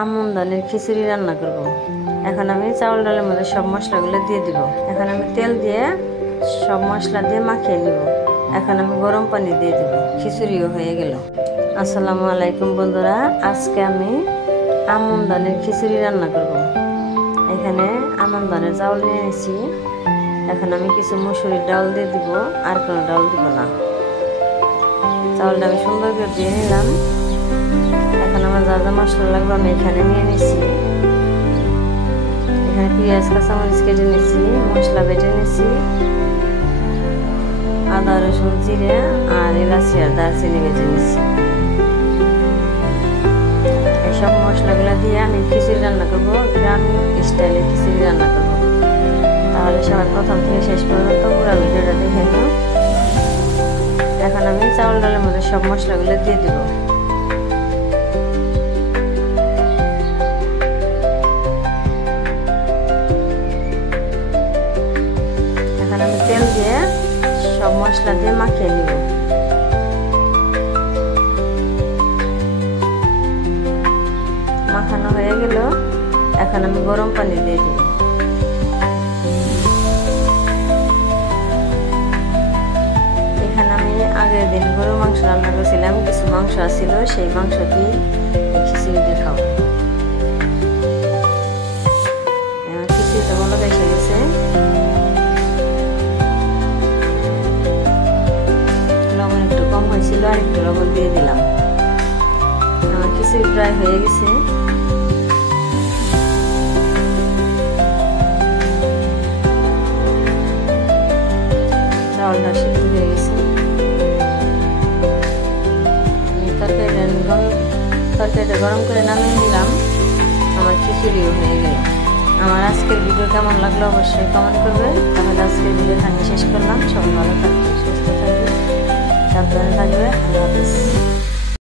আমন ধানের খিচুড়ি রান্না করব। এখন আমি চাউল ডালের মধ্যে সব মশলাগুলো দিয়ে দিব। এখন আমি তেল দিয়ে সব মশলা দিয়ে মাখিয়ে নিব। এখন আমি গরম পানি দিয়ে দিব। খিচুড়িও হয়ে গেল। আসসালামু আলাইকুম বন্ধুরা, আজকে আমি আমন ধানের খিচুড়ি রান্না করব। এখানে আমন ধানের চাউল নিয়ে নিয়েছি। এখন আমি কিছু মুসুরির ডাল দিয়ে দিব, আর কোনো ডাল দিব না। চাউলটা আমি সুন্দর করে দিয়ে নিলাম। এখন আমার যা যা মশলা লাগবে আমি এখানে নিয়ে নিচ্ছি। এখানে পেঁয়াজ কাঁচামরিচ কেটে নিচ্ছি, মশলা বেটে নিচ্ছি, আদা রসুন জিরে আর এলাচি আর দারচিনি বেটে নিচ্ছি। এইসব মশলাগুলো দিয়ে আমি খিচুড়ি রান্না করবো, গ্রামীণ স্টাইলে খিচুড়ি রান্না করবো। তাহলে সবার প্রথম থেকে শেষ পর্যন্ত পুরো ভিডিওটা দেখে নিও। এখন আমি চাউল ডালের মধ্যে সব মশলাগুলো দিয়ে দিব। এখন আমি তেল দিয়ে সব মশলা দিয়ে মাখিয়ে নিব। মাখানো হয়ে গেল। এখন আমি গরম পানি দিয়ে দিব। এখানে আমি আগের দিন গরুর মাংস রান্না করেছিলাম, কিছু মাংস আছিল, সেই মাংস দিয়ে খিচুড়ি দিয়ে খাবো। খিচুড়িটা ভালো এসে গেছে। লবণ একটু কম হয়েছিল, আর একটু লবণ দিয়ে দিলাম। আমার খিচুড়ি প্রায় হয়ে গেছে। চাউলটা সিদ্ধ হয়ে গেছে। আমি তরকারিটা গরম করে নামিয়ে নিলাম। আমার খিচুড়িও হয়ে গেল। আমার আজকের ভিডিও কেমন লাগলো অবশ্যই কমেন্ট করবেন। তাহলে আজকের ভিডিও এখানে শেষ করলাম। সবাই ভালো থাকবে, সুস্থ থাকবে, সাবধানে থাকবে। আল্লাহ হাফেজ।